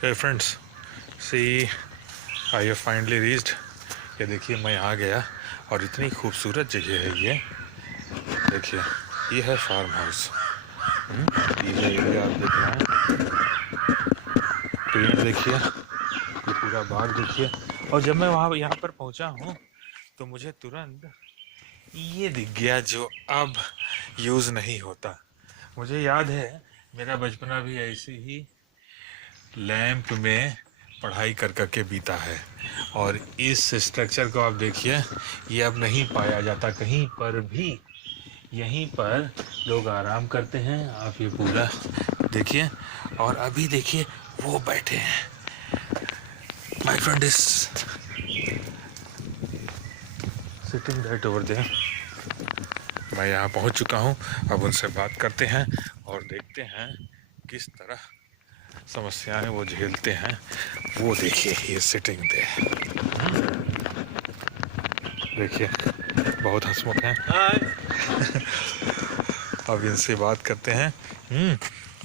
Hey friends, see I have finally reached. ये देखिए मैं आ गया और इतनी खूबसूरत जगह है ये। देखिए ये है फार्म हाउस। ये जो एरिया आप देख रहे हैं, पेड़ देखिए, ये पूरा बाग देखिए। और जब मैं वहाँ यहाँ पर पहुँचा हूँ तो मुझे तुरंत ये दिख गया जो अब यूज़ नहीं होता। मुझे याद है मेरा बचपना भी ऐसे ही लैंप में पढ़ाई कर कर के बीता है। और इस स्ट्रक्चर को आप देखिए, ये अब नहीं पाया जाता कहीं पर भी। यहीं पर लोग आराम करते हैं। आप ये पूरा देखिए, और अभी देखिए वो बैठे हैं। My friend is sitting right over there. मैं यहाँ पहुँच चुका हूँ। अब उनसे बात करते हैं और देखते हैं किस तरह समस्याएं वो झेलते हैं। वो देखिए ही सिटिंग दे, देखिए बहुत हंसमुख हैं। अब इनसे बात करते हैं।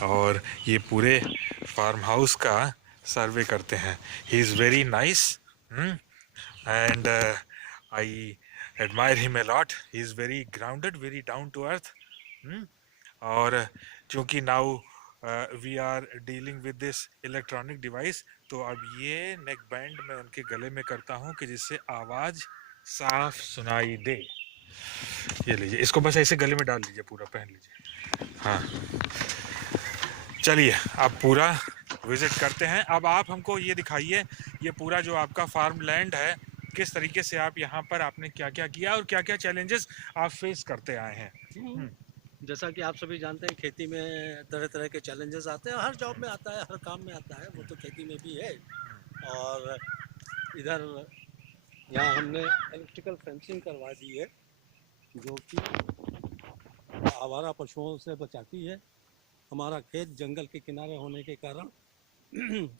और ये पूरे फार्म हाउस का सर्वे करते हैं। He is very nice and I admire him a lot. He is very grounded, very down to earth. और चूंकि now we are dealing with this electronic device, तो अब ये नेक बैंड मैं उनके गले में करता हूँ कि जिससे आवाज़ साफ सुनाई दे। ये लीजिए, इसको बस ऐसे गले में डाल लीजिए, पूरा पहन लीजिए। हाँ, चलिए अब पूरा विजिट करते हैं। अब आप हमको ये दिखाइए, ये पूरा जो आपका फार्म लैंड है, किस तरीके से आप यहाँ पर आपने क्या क्या किया और क्या क्या चैलेंजेस आप फेस करते आए हैं। जैसा कि आप सभी जानते हैं, खेती में तरह तरह के चैलेंजेस आते हैं। हर जॉब में आता है, हर काम में आता है, वो तो खेती में भी है। और इधर यहाँ हमने इलेक्ट्रिकल फेंसिंग करवा दी है, जो कि आवारा पशुओं से बचाती है। हमारा खेत जंगल के किनारे होने के कारण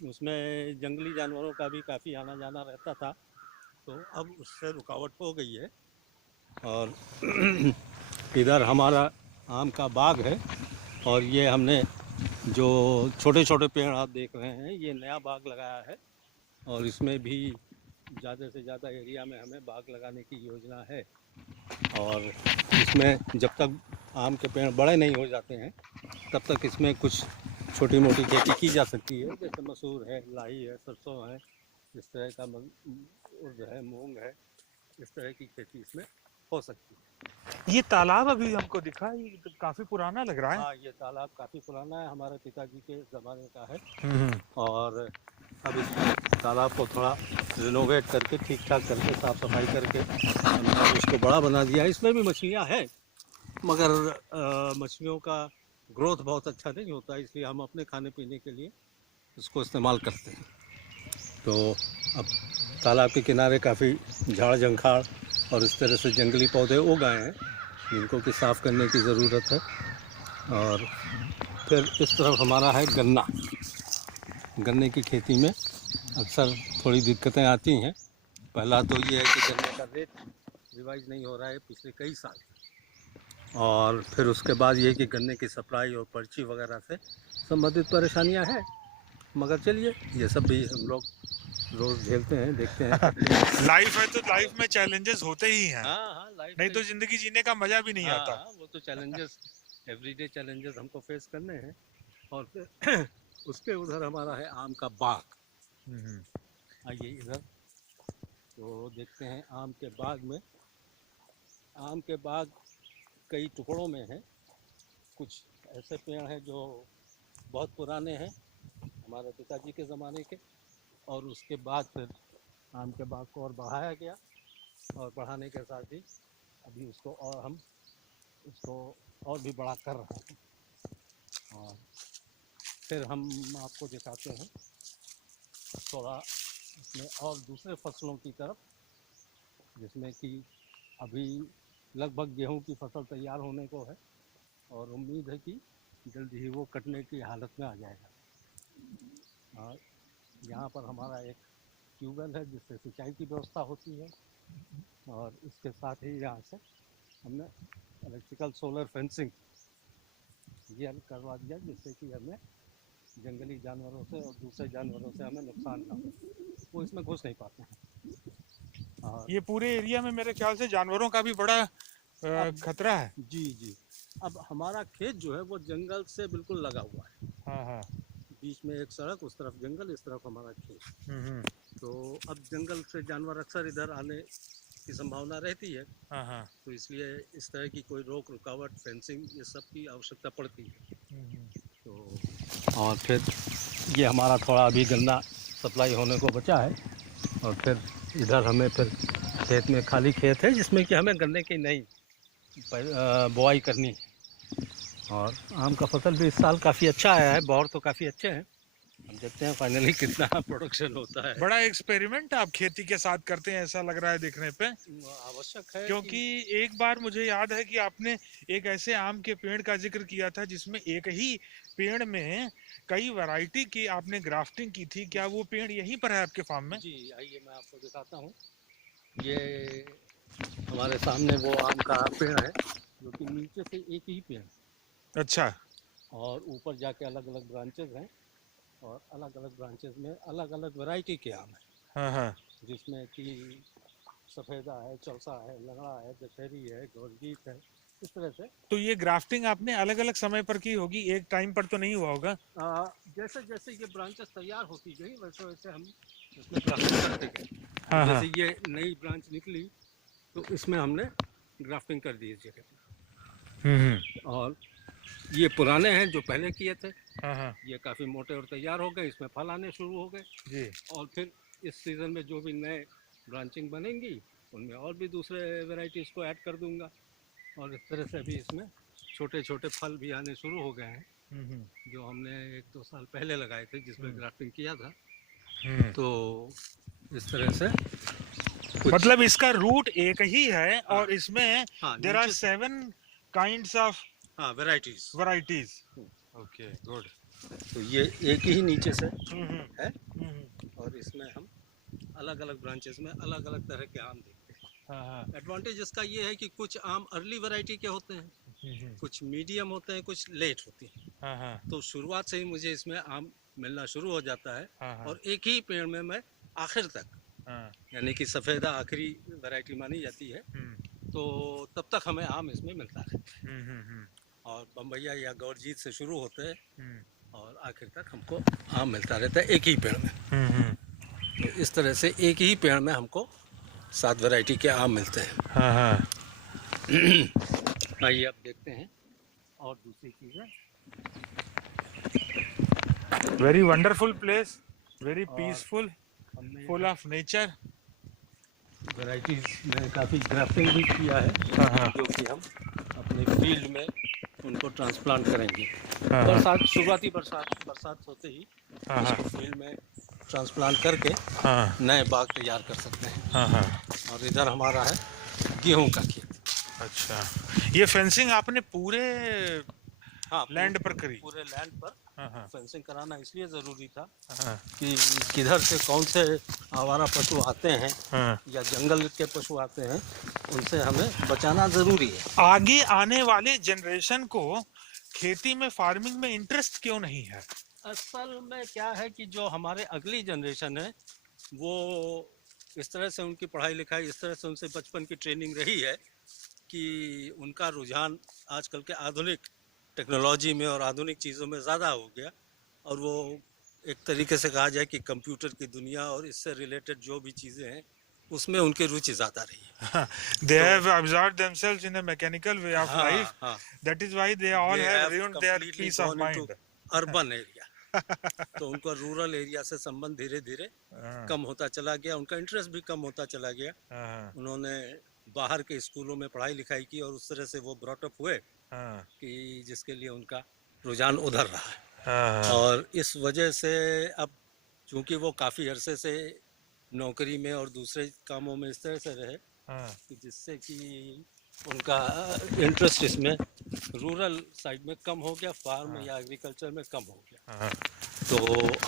उसमें जंगली जानवरों का भी काफ़ी आना जाना रहता था, तो अब उससे रुकावट हो गई है। और इधर हमारा आम का बाग है, और ये हमने जो छोटे छोटे पेड़ आप देख रहे हैं, ये नया बाग लगाया है। और इसमें भी ज़्यादा से ज़्यादा एरिया में हमें बाग लगाने की योजना है। और इसमें जब तक आम के पेड़ बड़े नहीं हो जाते हैं, तब तक इसमें कुछ छोटी मोटी खेती की जा सकती है, जैसे मसूर है, लाही है, सरसों है, इस तरह का उर्द है, मूंग है। इस तरह की खेती इसमें हो सकती है। ये तालाब अभी हमको दिखा, ये तो काफी पुराना लग रहा है। हाँ, ये तालाब काफ़ी पुराना है, हमारे पिताजी के ज़माने का है। हम्म। और अब इस तालाब को थोड़ा रिनोवेट करके, ठीक ठाक करके, साफ सफाई करके हमने उसको बड़ा बना दिया है। इसमें भी मछलियाँ हैं, मगर मछलियों का ग्रोथ बहुत अच्छा नहीं होता, इसलिए हम अपने खाने पीने के लिए इसको इस्तेमाल करते हैं। तो अब तालाब के किनारे काफ़ी झाड़ झंखाड़ और इस तरह से जंगली पौधे उग आए हैं, जिनको कि साफ़ करने की ज़रूरत है। और फिर इस तरफ हमारा है गन्ना। गन्ने की खेती में अक्सर थोड़ी दिक्कतें आती हैं। पहला तो ये है कि गन्ने का रेट रिवाइज नहीं हो रहा है पिछले कई साल से। और फिर उसके बाद ये कि गन्ने की सप्लाई और पर्ची वगैरह से संबंधित परेशानियां हैं। मगर चलिए, ये सब भी हम लोग रोज़ झेलते हैं, देखते हैं। लाइफ है तो लाइफ में चैलेंजेस होते ही हैं, हाँ हाँ, लाइफ नहीं में। तो जिंदगी जीने का मजा भी नहीं हाँ आता। हाँ, वो तो चैलेंजेस, एवरीडे चैलेंजेस हमको फेस करने हैं। और फिर उसके उधर हमारा है आम का बाग। हम्म। आइए इधर, तो देखते हैं आम के बाग में। आम के बाग कई टुकड़ों में है। कुछ ऐसे पेड़ हैं जो बहुत पुराने हैं, हमारे पिताजी के ज़माने के। और उसके बाद फिर आम के बाग को और बढ़ाया गया, और बढ़ाने के साथ ही अभी उसको और हम उसको और भी बड़ा कर रहे हैं। और फिर हम आपको दिखाते हैं थोड़ा इसमें और दूसरे फसलों की तरफ, जिसमें कि अभी लगभग गेहूं की फसल तैयार होने को है, और उम्मीद है कि जल्दी ही वो कटने की हालत में आ जाएगा। और यहाँ पर हमारा एक ट्यूबवेल है, जिससे सिंचाई की व्यवस्था होती है। और इसके साथ ही यहाँ से हमने इलेक्ट्रिकल सोलर फेंसिंग ये करवा दिया, जिससे कि हमें जंगली जानवरों से और दूसरे जानवरों से हमें नुकसान ना हो, वो इसमें घुस नहीं पाते हैं। और ये पूरे एरिया में मेरे ख्याल से जानवरों का भी बड़ा अब खतरा है। जी, अब हमारा खेत जो है वो जंगल से बिल्कुल लगा हुआ है। हाँ हाँ। बीच में एक सड़क, उस तरफ जंगल, इस तरफ हमारा खेत। हम्म। तो अब जंगल से जानवर अक्सर इधर आने की संभावना रहती है, हाँ हाँ। तो इसलिए इस तरह की कोई रोक रुकावट, फेंसिंग, ये सब की आवश्यकता पड़ती है। तो और फिर ये हमारा थोड़ा अभी गन्ना सप्लाई होने को बचा है, और फिर इधर हमें फिर खेत में खाली खेत है जिसमें कि हमें गन्ने की नई बुआई करनी है। और आम का फसल भी इस साल काफ़ी अच्छा आया है, बौर तो काफ़ी अच्छे हैं। हम देखते हैं फाइनली कितना प्रोडक्शन होता है। बड़ा एक्सपेरिमेंट आप खेती के साथ करते हैं ऐसा लग रहा है देखने पे। आवश्यक है क्योंकि एक बार मुझे याद है कि आपने एक ऐसे आम के पेड़ का जिक्र किया था जिसमें एक ही पेड़ में कई वैरायटी की आपने ग्राफ्टिंग की थी। क्या वो पेड़ यहीं पर है आपके फार्म में? जी, आइए मैं आपको दिखाता हूँ। ये हमारे सामने वो आम का पेड़ है जो कि नीचे से एक ही पेड़ है, अच्छा। और ऊपर जाके अलग अलग ब्रांचेस हैं, और अलग अलग ब्रांचेस में अलग अलग वैरायटी के आम हैं, हाँ हाँ। जिसमें कि सफ़ेदा है, चौसा है, लंगड़ा है, दशहरी है, गौरजीत है, इस तरह से। तो ये ग्राफ्टिंग आपने अलग अलग समय पर की होगी, एक टाइम पर तो नहीं हुआ होगा? जैसे जैसे ये ब्रांचेस तैयार होती गई वैसे वैसे हम इसमें ग्राफ्टिंग करते गए। हाँ हाँ। जैसे ये नई ब्रांच निकली तो इसमें हमने ग्राफ्टिंग कर दी इस जगह हम्म। पे। और ये पुराने हैं जो पहले किए थे, हाँ हाँ। ये काफ़ी मोटे और तैयार हो गए, इसमें फल आने शुरू हो गए। जी। और फिर इस सीज़न में जो भी नए ब्रांचिंग बनेंगी उनमें और भी दूसरे वेराइटीज़ को ऐड कर दूंगा, और इस तरह से अभी इसमें छोटे छोटे फल भी आने शुरू हो गए हैं, जो हमने 1-2 साल पहले लगाए थे जिसमें ग्राफ्टिंग किया था। तो इस तरह से मतलब इसका रूट एक ही है हाँ, और इसमें हाँ देर आर नीचे से 7 काइंड्स ऑफ हाँ वेराइटीज़। वैरायटीज। Okay good. तो ये एक ही नीचे से है, और इसमें हम अलग अलग ब्रांचेस में अलग अलग तरह के आम देखते हैं। हाँ हाँ। एडवांटेज इसका ये है कि कुछ आम अर्ली वैरायटी के होते हैं, कुछ मीडियम होते हैं, कुछ लेट होती हैं। हाँ हाँ। तो शुरुआत से ही मुझे इसमें आम मिलना शुरू हो जाता है, हाँ हाँ। और एक ही पेड़ में मैं आखिर तक, हाँ। यानी कि सफ़ेदा आखिरी वैरायटी मानी जाती है, तो तब तक हमें आम इसमें मिलता है। और बम्बैया या गौरजीत से शुरू होते हैं और आखिर तक हमको आम मिलता रहता है एक ही पेड़ में। तो इस तरह से एक ही पेड़ में हमको 7 वैरायटी के आम मिलते हैं। हाँ हाँ। आइए अब देखते हैं और दूसरी चीज़ें। वेरी वंडरफुल प्लेस, वेरी और पीसफुल, हमने फुल ऑफ नेचर। वैराइटीज़ में काफ़ी ग्राफ्टिंग भी किया है, हाँ हाँ। जो कि हम अपने फील्ड में उनको ट्रांसप्लांट करेंगे। हाँ हाँ। बरसात, शुरुआती बरसात होते ही हाँ हाँ। इसको फील्ड में ट्रांसप्लांट करके हाँ नए बाग तैयार कर सकते हैं। हाँ। हाँ। और इधर हमारा है गेहूं का खेत। अच्छा, ये फेंसिंग आपने पूरे हाँ, लैंड पर करी? पूरे लैंड पर हाँ हाँ। फेंसिंग कराना इसलिए ज़रूरी था हाँ कि किधर से कौन से आवारा पशु आते हैं हाँ। या जंगल के पशु आते हैं, उनसे हमें बचाना ज़रूरी है। आगे आने वाले जनरेशन को खेती में, फार्मिंग में इंटरेस्ट क्यों नहीं है? असल में क्या है कि जो हमारे अगली जनरेशन है वो इस तरह से उनकी पढ़ाई लिखाई, इस तरह से उनसे बचपन की ट्रेनिंग रही है कि उनका रुझान आजकल के आधुनिक टेक्नोलॉजी में और आधुनिक चीज़ों में ज़्यादा हो गया, और वो एक तरीके से कहा जाए कि कंप्यूटर की दुनिया और इससे रिलेटेड जो भी चीज़ें हैं उसमें उनकी रुचि ज़्यादा रही है। They तो have absorbed themselves in a mechanical way of life. हाँ, That is why they all they have have ruined their completely peace of gone into mind. Urban area. तो उनका रूरल एरिया से संबंध धीरे धीरे हाँ कम होता चला गया, उनका इंटरेस्ट भी कम होता चला गया। हाँ उन्होंने बाहर के स्कूलों में पढ़ाई लिखाई की और उस तरह से वो ब्रॉटअप हुए हाँ कि जिसके लिए उनका रुझान उधर रहा है। हाँ। और इस वजह से अब चूंकि वो काफ़ी अरसे से नौकरी में और दूसरे कामों में इस तरह से रहे हाँ कि जिससे कि उनका इंटरेस्ट इसमें रूरल साइड में कम हो गया, फार्म या एग्रीकल्चर में कम हो गया। हाँ। तो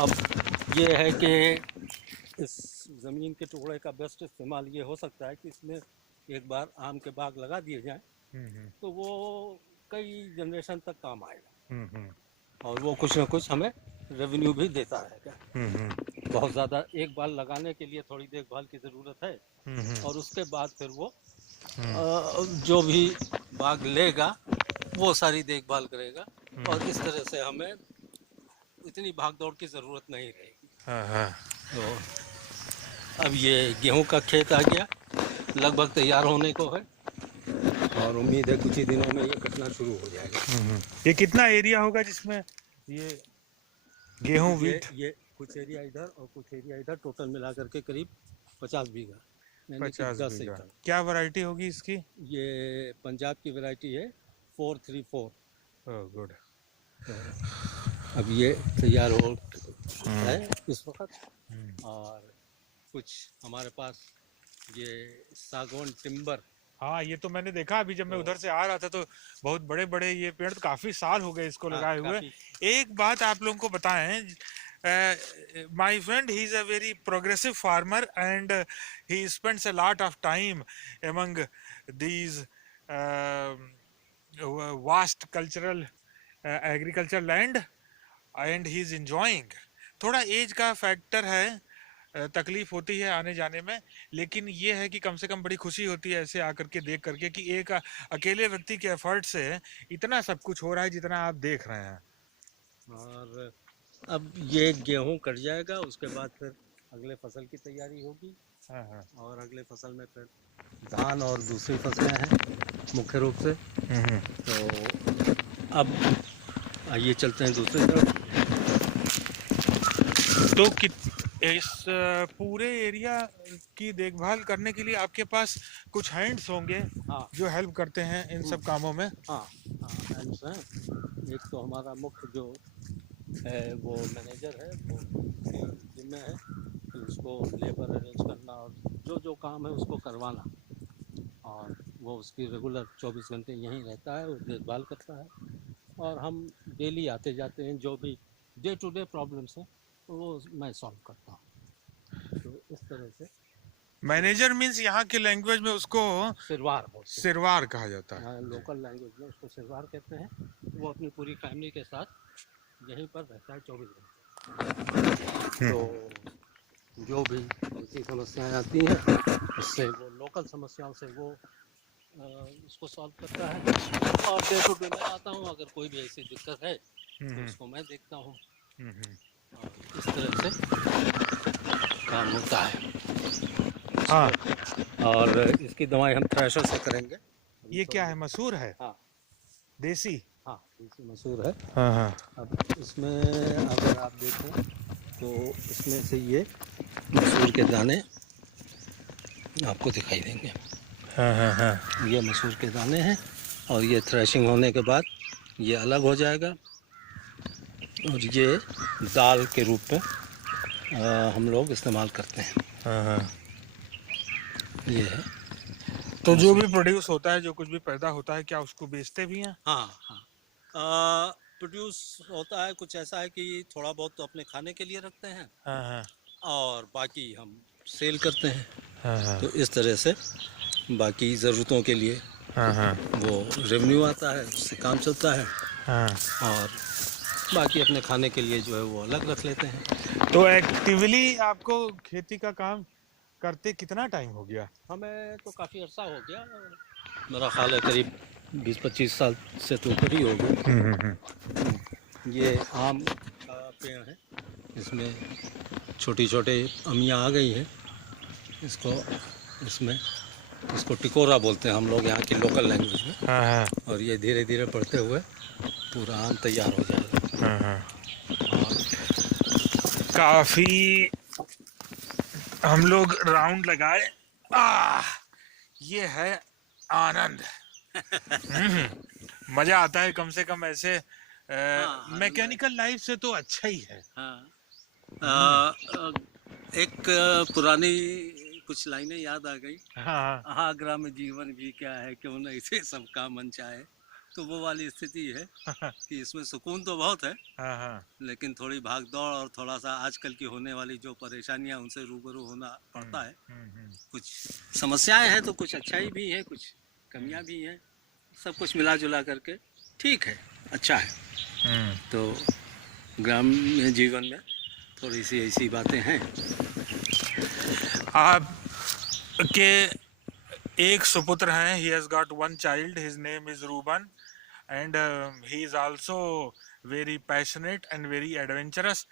अब ये है कि इस ज़मीन के टुकड़े का बेस्ट इस्तेमाल ये हो सकता है कि इसमें एक बार आम के बाग लगा दिए जाएं तो वो कई जनरेशन तक काम आएगा, और वो कुछ ना कुछ हमें रेवेन्यू भी देता है। हम्म। बहुत ज़्यादा एक बार लगाने के लिए थोड़ी देखभाल की ज़रूरत है, और उसके बाद फिर वो जो भी बाग लेगा वो सारी देखभाल करेगा, और इस तरह से हमें इतनी भाग दौड़ की ज़रूरत नहीं रहेगी। हाँ हाँ। तो अब ये गेहूं का खेत आ गया, लगभग तैयार होने को है, और उम्मीद है कुछ ही दिनों में ये कटना शुरू हो जाएगा। ये कितना एरिया होगा जिसमें ये गेहूं वीट? ये कुछ एरिया इधर और कुछ एरिया इधर, टोटल मिला करके करीब 50 बीघा, यानी कि 50 10 बीघा। एकड़। क्या वैरायटी होगी इसकी? ये पंजाब की वैरायटी है 434। Oh good. तो अब ये तैयार हो है इस वक्त, और कुछ हमारे पास ये सागौन टिम्बर। हाँ, ये तो मैंने देखा अभी जब मैं उधर से आ रहा था, तो बहुत बड़े बड़े ये पेड़, तो काफी साल हो गए इसको लगाए हुए। एक बात आप लोगों को बताएं, my friend, he is a very progressive farmer and he spends a lot of time among these vast cultural agriculture land and he is enjoying. थोड़ा एज का फैक्टर है, तकलीफ होती है आने जाने में, लेकिन ये है कि कम से कम बड़ी खुशी होती है ऐसे आकर के देख करके कि एक अकेले व्यक्ति के एफर्ट से इतना सब कुछ हो रहा है जितना आप देख रहे हैं। और अब ये गेहूं कट जाएगा, उसके बाद फिर अगले फसल की तैयारी होगी। हाँ हाँ। और अगले फसल में फिर धान और दूसरी फसलें हैं मुख्य रूप से। तो अब आइए चलते हैं दूसरी तरफ। तो इस पूरे एरिया की देखभाल करने के लिए आपके पास कुछ हैंड्स होंगे? हाँ, जो हेल्प करते हैं इन सब कामों में? हाँ हैंड्स हैं। एक तो हमारा मुख्य जो है वो मैनेजर है, वो जिम्मे है कि उसको लेबर अरेंज करना और जो जो काम है उसको करवाना, और वो उसकी रेगुलर 24 घंटे यहीं रहता है, वो देखभाल करता है, और हम डेली आते जाते हैं, जो भी डे टू डे प्रॉब्लम्स हैं वो मैं सॉल्व करता हूँ। तो इस तरह से मैनेजर मीन्स यहाँ के लैंग्वेज में उसको सिरवार बोलते हैं। सिरवार कहा जाता है। हाँ, लोकल लैंग्वेज में उसको सिरवार कहते हैं। वो अपनी पूरी फैमिली के साथ यहीं पर रहता है 24 घंटे। तो जो भी ऐसी समस्याएं आती हैं उससे वो लोकल समस्याओं से वो उसको सॉल्व करता है, और डे टू डे मैं आता हूँ, अगर कोई भी ऐसी दिक्कत है तो उसको मैं देखता हूँ, और इस तरह से काम होता है। हाँ। और इसकी दवाई हम थ्रेशर से करेंगे। ये क्या है, मसूर है? हाँ, देसी? हाँ देसी मसूर है। हाँ हाँ। अब इसमें अगर आप देखें तो इसमें से ये मसूर के दाने आपको दिखाई देंगे। हाँ हाँ हाँ। ये मसूर के दाने हैं, और ये थ्रेशिंग होने के बाद ये अलग हो जाएगा, और ये दाल के रूप में हम लोग इस्तेमाल करते हैं। हाँ हाँ। ये है। तो जो भी प्रोड्यूस होता है, जो कुछ भी पैदा होता है, क्या उसको बेचते भी हैं? हाँ हाँ, प्रोड्यूस होता है, कुछ ऐसा है कि थोड़ा बहुत तो अपने खाने के लिए रखते हैं, हाँ हाँ और बाकी हम सेल करते हैं। हाँ हाँ। तो इस तरह से बाकी ज़रूरतों के लिए हाँ हाँ वो रेवेन्यू आता है, उससे काम चलता है, हाँ। और बाकी अपने खाने के लिए जो है वो अलग रख लेते हैं। तो एक्टिवली आपको खेती का काम करते कितना टाइम हो गया? हमें तो काफ़ी अर्सा हो गया, मेरा ख्याल है करीब 20-25 साल से तो ऊपर ही हो गया। ये आम का पेड़ है, इसमें छोटी छोटी अमियाँ आ गई हैं, इसको टिकोरा बोलते हैं हम लोग यहाँ की लोकल लैंग्वेज में। हाँ हाँ। और ये धीरे धीरे बढ़ते हुए पूरा आम तैयार हो जाएगा। हाँ हाँ। और काफी हम लोग राउंड लगाए। ये है आनंद। मजा आता है कम से कम ऐसे। मैकेनिकल लाइफ से तो अच्छा ही है। एक पुरानी कुछ लाइनें याद आ गई। हाँ आगरा में जीवन भी क्या है, क्यों न इसे सबका मन चाहे। तो वो वाली स्थिति है कि इसमें सुकून तो बहुत है, हाँ हाँ। लेकिन थोड़ी भाग दौड़ और थोड़ा सा आजकल की होने वाली जो परेशानियां, उनसे रूबरू होना पड़ता है। कुछ समस्याएं हैं तो कुछ अच्छाई भी है, कुछ कमियां भी हैं, सब कुछ मिला जुला करके ठीक है, अच्छा है। तो ग्रामीण जीवन में थोड़ी सी ऐसी बातें हैं। आप के एक सुपुत्र हैं, he has got one child, his name is Ruben, and he is also very passionate and very adventurous.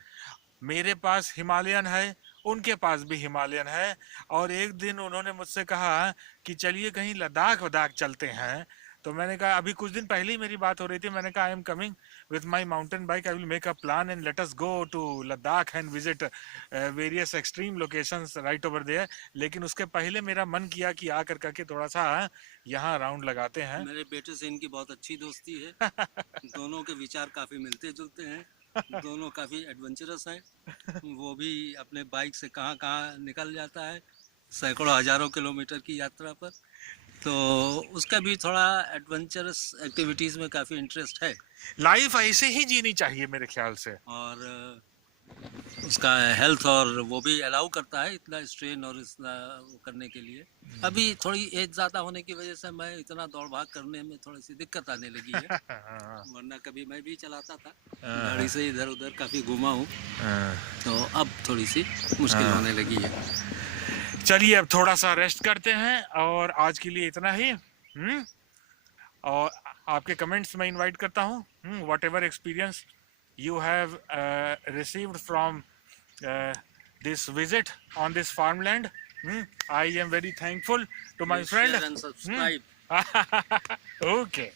मेरे पास हिमालयन है, उनके पास भी हिमालयन है, और एक दिन उन्होंने मुझसे कहा कि चलिए कहीं लद्दाख वदाख चलते हैं। तो मैंने कहा, अभी कुछ दिन पहले ही मेरी बात हो रही थी, मैंने कहा I am coming with my mountain bike, I will make a plan and let us go to Ladakh and visit various extreme locations right over there. लेकिन उसके पहले मेरा मन किया कि आकर करके थोड़ा सा यहाँ राउंड लगाते हैं। मेरे बेटे से इनकी बहुत अच्छी दोस्ती है। दोनों के विचार काफ़ी मिलते जुलते हैं, दोनों काफ़ी एडवेंचरस हैं। वो भी अपने बाइक से कहाँ कहाँ निकल जाता है, सैकड़ों हज़ारों किलोमीटर की यात्रा पर। तो उसका भी थोड़ा एडवेंचरस एक्टिविटीज़ में काफ़ी इंटरेस्ट है, लाइफ ऐसे ही जीनी चाहिए मेरे ख्याल से। और उसका हेल्थ और वो भी अलाउ करता है इतना स्ट्रेन और इतना वो करने के लिए। अभी थोड़ी एज ज़्यादा होने की वजह से मैं इतना दौड़ भाग करने में थोड़ी सी दिक्कत आने लगी है। वरना कभी मैं भी चलाता था गाड़ी से, इधर उधर काफ़ी घूमा हूँ, तो अब थोड़ी सी मुश्किल होने लगी है। चलिए अब थोड़ा सा रेस्ट करते हैं, और आज के लिए इतना ही। और आपके कमेंट्स में इनवाइट करता हूँ, what ever experience you have received from this visit on this farmland. I am very thankful to my friend. Share and subscribe. Okay.